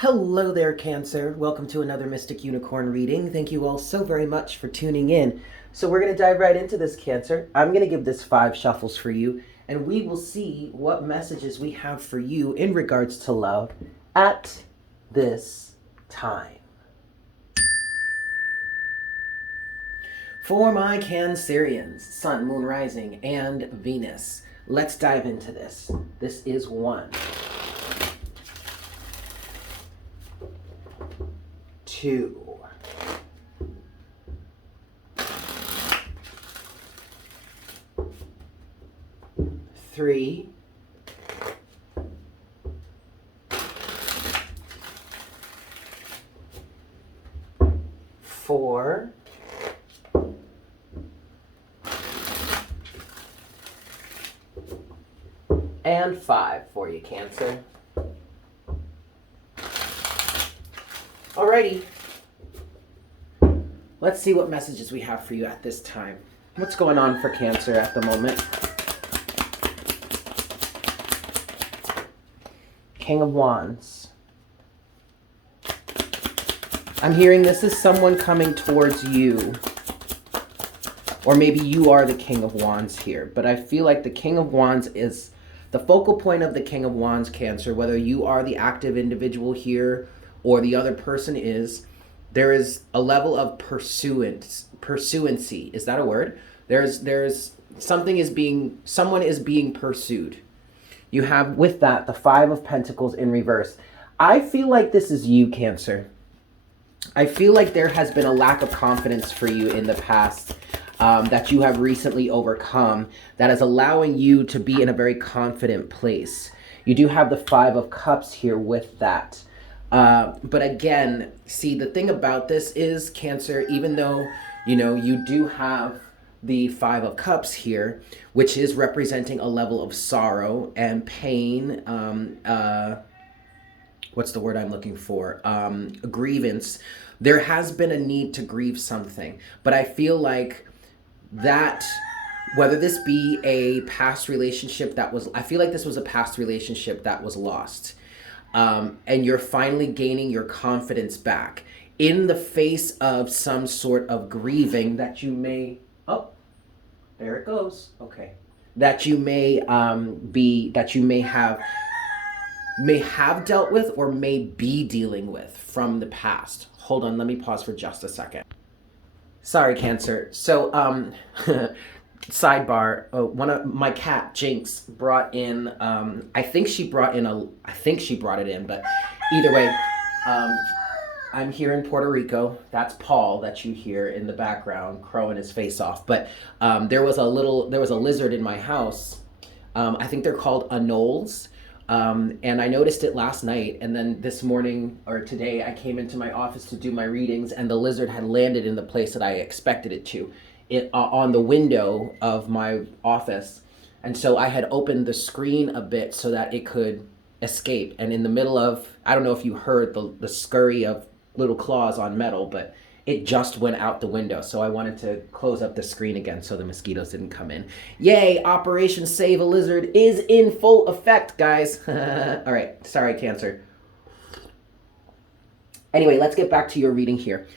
Hello there, Cancer. Welcome to another Mystic Unicorn reading. Thank you all so very much for tuning in. So we're going to dive right into this, Cancer. I'm going to give this 5 shuffles for you, and we will see what messages we have for you in regards to love at this time. For my Cancerians, Sun, Moon, Rising, and Venus, let's dive into this. This is 1, 2, 3, 4, and 5 for you, Cancer. Alrighty. Let's see what messages we have for you at this time. What's going on for Cancer at the moment? King of Wands. I'm hearing this is someone coming towards you. Or maybe you are the King of Wands here. But I feel like the King of Wands is the focal point of the King of Wands, Cancer. Whether you are the active individual here or the other person is, there is a level of pursuancy. Is that a word? There's someone is being pursued. You have with that the 5 of Pentacles in reverse. I feel like this is you, Cancer. I feel like there has been a lack of confidence for you in the past that you have recently overcome that is allowing you to be in a very confident place. You do have the 5 of Cups here with that. But again, see, the thing about this is, Cancer, even though, you do have the 5 of Cups here, which is representing a level of sorrow and pain, what's the word I'm looking for? A grievance. There has been a need to grieve something, but I feel like that, whether this be a past relationship I feel like this was a past relationship that was lost. And you're finally gaining your confidence back in the face of some sort of grieving that you may, oh, there it goes. Okay. That you may have dealt with or may be dealing with from the past. Hold on, let me pause for just a second. Sorry, Cancer. So, sidebar, one of my cat, Jinx, brought in, I think she brought it in, but either way, I'm here in Puerto Rico. That's Paul that you hear in the background crowing his face off. But there was a lizard in my house. I think they're called anoles. And I noticed it last night, and then this morning or today I came into my office to do my readings, and the lizard had landed in the place that I expected it to, on the window of my office. And so I had opened the screen a bit so that it could escape, and in the middle of, I don't know if you heard the scurry of little claws on metal, but it just went out the window. So I wanted to close up the screen again so the mosquitoes didn't come in. Yay, Operation Save a Lizard is in full effect, guys. All right, sorry, Cancer. Anyway, let's get back to your reading here.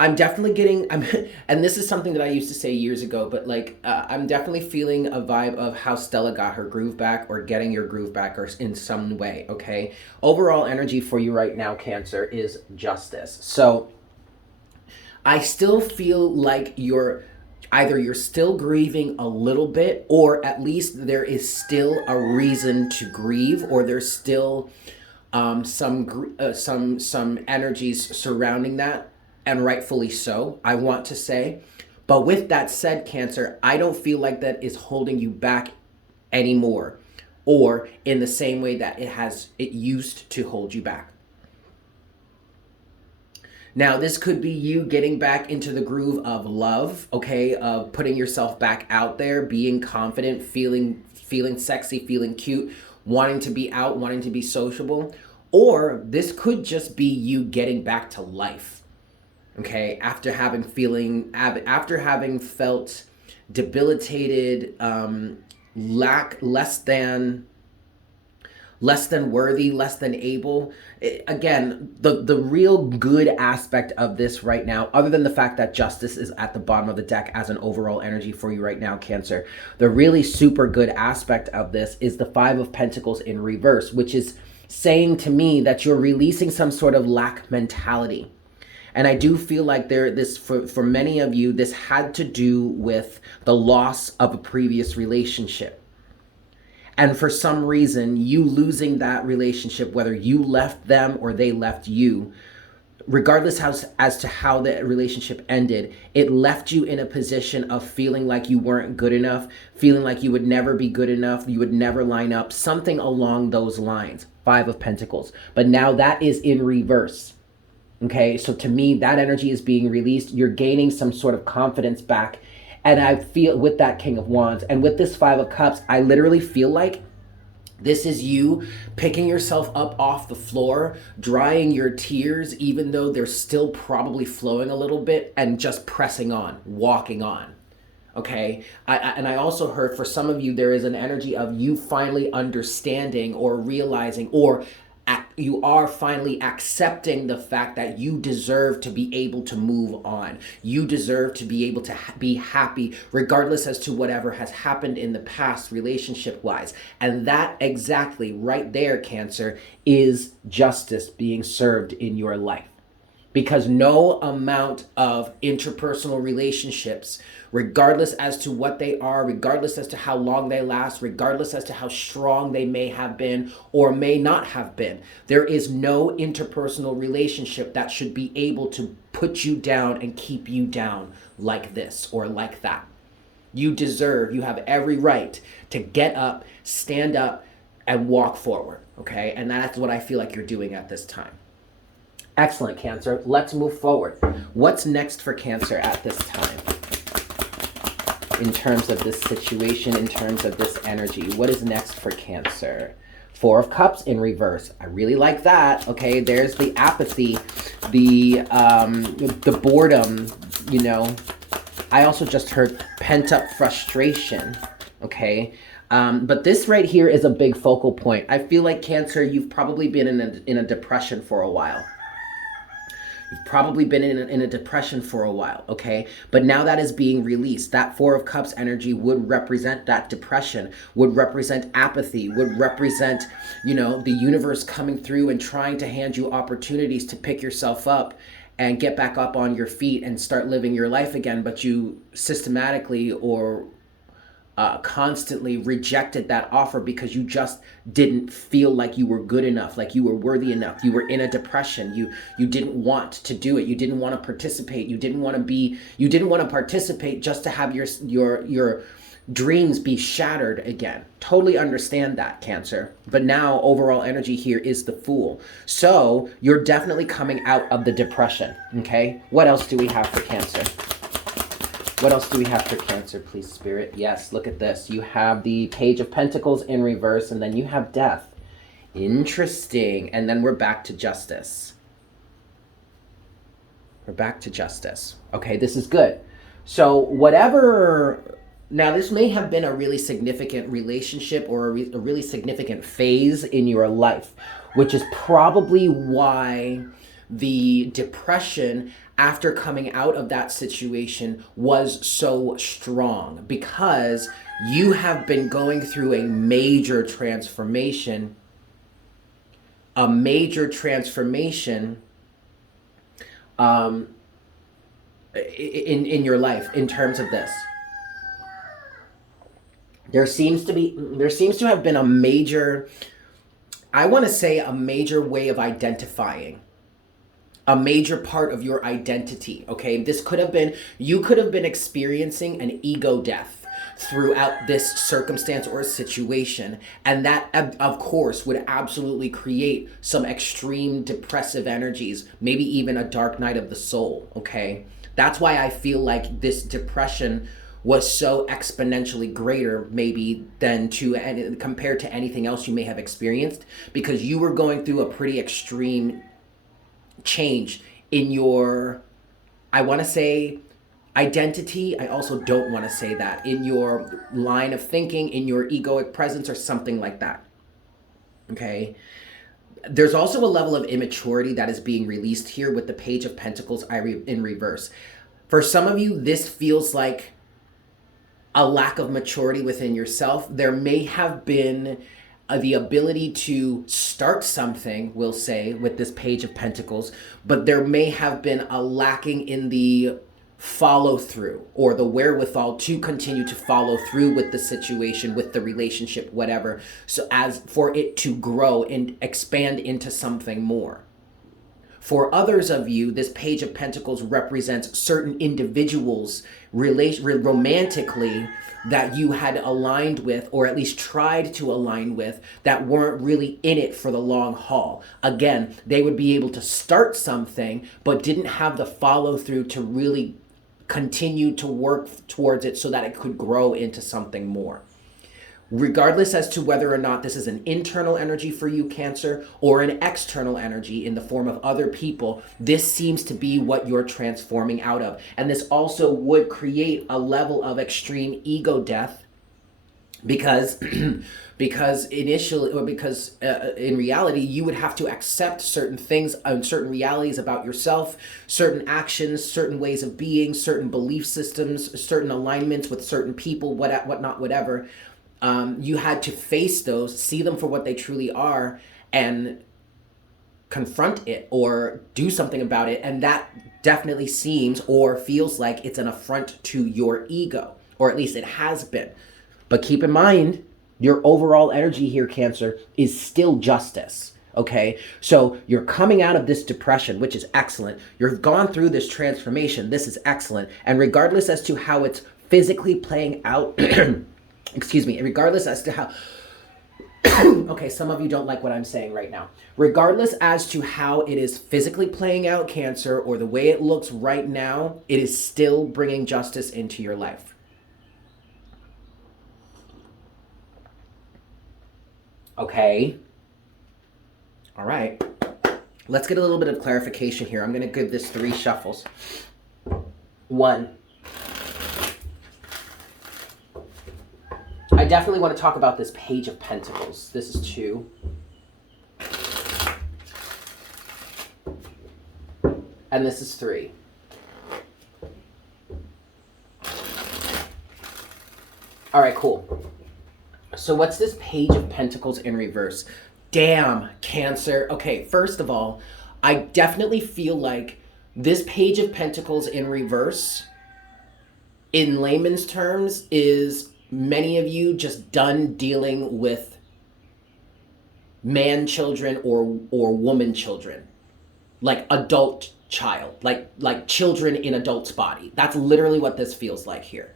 I'm definitely getting, and this is something that I used to say years ago, but I'm definitely feeling a vibe of how Stella got her groove back, or getting your groove back, or in some way, okay? Overall energy for you right now, Cancer, is justice. So I still feel like you're still grieving a little bit, or at least there is still a reason to grieve, or there's still some energies surrounding that, and rightfully so, I want to say. But with that said, Cancer, I don't feel like that is holding you back anymore, or in the same way that it used to hold you back. Now, this could be you getting back into the groove of love, okay, of putting yourself back out there, being confident, feeling sexy, feeling cute, wanting to be out, wanting to be sociable. Or this could just be you getting back to life, okay, after having felt debilitated, less than less than worthy, less than able. Again, the real good aspect of this right now, other than the fact that justice is at the bottom of the deck as an overall energy for you right now, Cancer, the really super good aspect of this is the Five of Pentacles in reverse, which is saying to me that you're releasing some sort of lack mentality. And I do feel like for many of you, this had to do with the loss of a previous relationship. And for some reason, you losing that relationship, whether you left them or they left you, regardless as to how the relationship ended, it left you in a position of feeling like you weren't good enough, feeling like you would never be good enough, you would never line up, something along those lines. Five of Pentacles. But now that is in reverse. Okay, so to me, that energy is being released. You're gaining some sort of confidence back. And I feel with that King of Wands and with this Five of Cups, I literally feel like this is you picking yourself up off the floor, drying your tears, even though they're still probably flowing a little bit, and just pressing on, walking on. Okay, and I also heard for some of you, there is an energy of you finally understanding or realizing, or you are finally accepting the fact that you deserve to be able to move on. You deserve to be able to be happy regardless as to whatever has happened in the past relationship-wise. And that exactly right there, Cancer, is justice being served in your life. Because no amount of interpersonal relationships, regardless as to what they are, regardless as to how long they last, regardless as to how strong they may have been or may not have been, there is no interpersonal relationship that should be able to put you down and keep you down like this or like that. You have every right to get up, stand up, and walk forward, okay? And that's what I feel like you're doing at this time. Excellent, Cancer. Let's move forward. What's next for Cancer at this time? In terms of this situation, in terms of this energy, what is next for Cancer? Four of Cups in reverse. I really like that. Okay, there's the apathy, the boredom, you know. I also just heard pent-up frustration, okay? But this right here is a big focal point. I feel like, Cancer, you've probably been in a depression for a while. You've probably been in a depression for a while, okay? But now that is being released. That Four of Cups energy would represent that depression, would represent apathy, would represent, you know, the universe coming through and trying to hand you opportunities to pick yourself up and get back up on your feet and start living your life again. But you systematically or constantly rejected that offer because you just didn't feel like you were good enough, like you were worthy enough. You were in a depression. You didn't want to do it. You didn't want to participate. You didn't want to participate just to have your dreams be shattered again. Totally understand that, Cancer. But now overall energy here is the Fool. So you're definitely coming out of the depression, okay? What else do we have for Cancer? What else do we have for Cancer, please, Spirit? Yes, look at this. You have the Page of Pentacles in reverse, and then you have Death. Interesting. And then we're back to Justice. We're back to Justice. Okay, this is good. So whatever... Now, this may have been a really significant relationship or a really significant phase in your life, which is probably why the depression after coming out of that situation was so strong, because you have been going through a major transformation in your life in terms of this. There seems to have been a major, I want to say a major way of identifying, a major part of your identity, okay? This could have been, you could have been experiencing an ego death throughout this circumstance or situation. And that, of course, would absolutely create some extreme depressive energies, maybe even a dark night of the soul, okay? That's why I feel like this depression was so exponentially greater maybe than compared to anything else you may have experienced, because you were going through a pretty extreme change in your, I want to say identity. I also don't want to say that, in your line of thinking, in your egoic presence or something like that. Okay. There's also a level of immaturity that is being released here with the Page of Pentacles in reverse. For some of you, this feels like a lack of maturity within yourself. There may have been the ability to start something, we'll say, with this Page of Pentacles, but there may have been a lacking in the follow through or the wherewithal to continue to follow through with the situation, with the relationship, whatever, so as for it to grow and expand into something more. For others of you, this Page of Pentacles represents certain individuals romantically that you had aligned with, or at least tried to align with, that weren't really in it for the long haul. Again, they would be able to start something, but didn't have the follow through to really continue to work towards it so that it could grow into something more. Regardless as to whether or not this is an internal energy for you, Cancer, or an external energy in the form of other people, this seems to be what you're transforming out of. And this also would create a level of extreme ego death because initially, or because in reality, you would have to accept certain things and certain realities about yourself, certain actions, certain ways of being, certain belief systems, certain alignments with certain people, whatnot, whatever. You had to face those, see them for what they truly are, and confront it or do something about it. And that definitely seems or feels like it's an affront to your ego, or at least it has been. But keep in mind, your overall energy here, Cancer, is still justice. Okay, so you're coming out of this depression, which is excellent. You've gone through this transformation. This is excellent. And regardless as to how it's physically playing out, excuse me, regardless as to how, okay, some of you don't like what I'm saying right now. Regardless as to how it is physically playing out, Cancer, or the way it looks right now, it is still bringing justice into your life. Okay. All right. Let's get a little bit of clarification here. I'm going to give this 3 shuffles. 1. I definitely want to talk about this Page of Pentacles. This is 2. And this is 3. All right, cool. So what's this Page of Pentacles in reverse? Damn, Cancer. Okay, first of all, I definitely feel like this Page of Pentacles in reverse, in layman's terms, is many of you just done dealing with man children or woman children, like adult child, like children in adult's body. That's literally what this feels like here.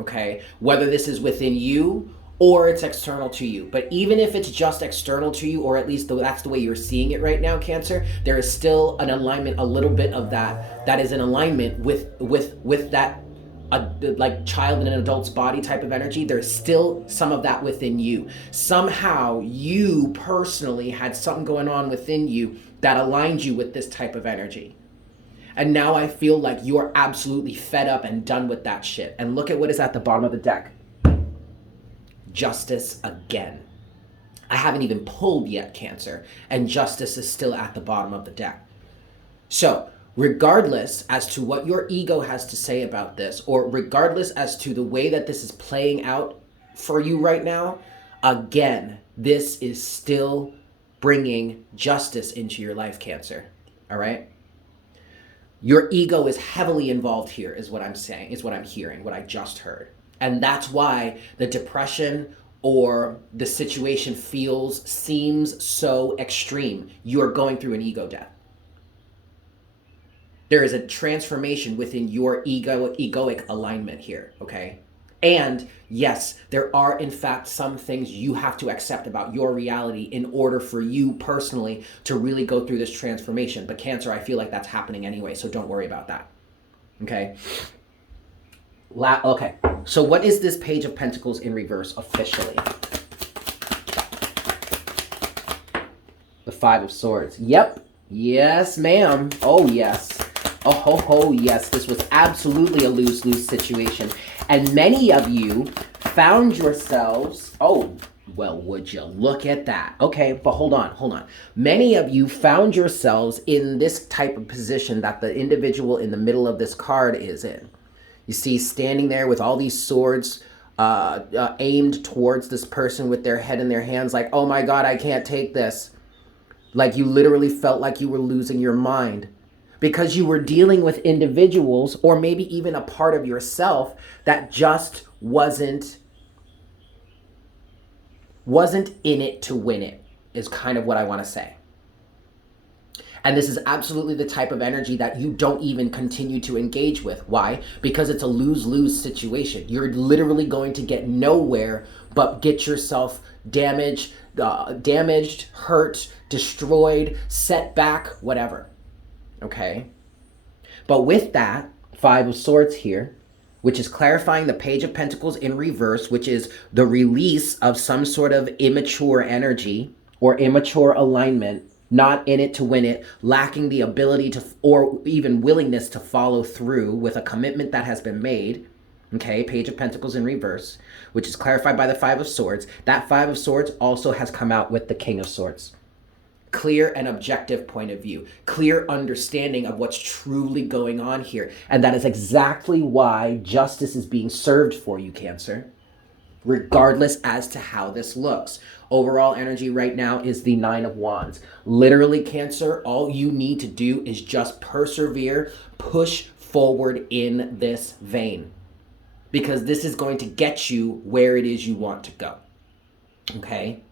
Okay, whether this is within you or it's external to you. But even if it's just external to you, or at least that's the way you're seeing it right now, Cancer, there is still an alignment, a little bit of that is in alignment with that like child in an adult's body type of energy. There's still some of that within you. Somehow you personally had something going on within you that aligned you with this type of energy. And now I feel like you are absolutely fed up and done with that shit. And look at what is at the bottom of the deck. Justice again. I haven't even pulled yet, Cancer, and justice is still at the bottom of the deck. So regardless as to what your ego has to say about this, or regardless as to the way that this is playing out for you right now, again, this is still bringing justice into your life, Cancer. All right? Your ego is heavily involved here, is what I'm saying, is what I'm hearing, what I just heard. And that's why the depression or the situation seems so extreme. You're going through an ego death. There is a transformation within your egoic alignment here, okay? And yes, there are in fact some things you have to accept about your reality in order for you personally to really go through this transformation. But Cancer, I feel like that's happening anyway, so don't worry about that, okay? Okay, so what is this Page of Pentacles in reverse officially? The 5 of Swords. Yep. Yes, ma'am. Oh, yes. Oh, ho, ho, yes. This was absolutely a lose-lose situation. And many of you found yourselves, oh, Well, would you look at that? Okay, but hold on. Many of you found yourselves in this type of position that the individual in the middle of this card is in. You see, standing there with all these swords aimed towards this person with their head in their hands, like, oh my God, I can't take this. Like you literally felt like you were losing your mind because you were dealing with individuals or maybe even a part of yourself that just wasn't in it to win it, is kind of what I want to say. And this is absolutely the type of energy that you don't even continue to engage with. Why? Because it's a lose-lose situation. You're literally going to get nowhere but get yourself damaged, hurt, destroyed, set back, whatever. Okay? But with that, Five of Swords here, which is clarifying the Page of Pentacles in reverse, which is the release of some sort of immature energy or immature alignment, not in it to win it, lacking the ability to, or even willingness to follow through with a commitment that has been made. Okay, Page of Pentacles in reverse, which is clarified by the Five of Swords. That Five of Swords also has come out with the King of Swords. Clear and objective point of view, clear understanding of what's truly going on here. And that is exactly why justice is being served for you, Cancer, regardless as to how this looks. Overall energy right now is the Nine of Wands. Literally, Cancer, all you need to do is just persevere, push forward in this vein, because this is going to get you where it is you want to go. Okay?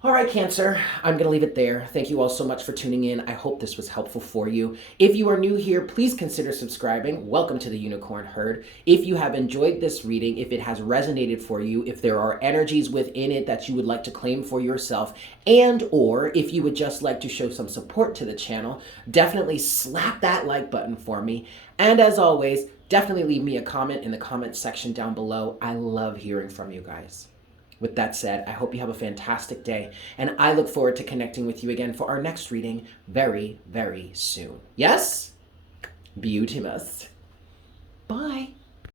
All right, Cancer, I'm going to leave it there. Thank you all so much for tuning in. I hope this was helpful for you. If you are new here, please consider subscribing. Welcome to the Unicorn Herd. If you have enjoyed this reading, if it has resonated for you, if there are energies within it that you would like to claim for yourself, and or if you would just like to show some support to the channel, definitely slap that like button for me. And as always, definitely leave me a comment in the comment section down below. I love hearing from you guys. With that said, I hope you have a fantastic day, and I look forward to connecting with you again for our next reading very, very soon. Yes? Beautimus. Bye.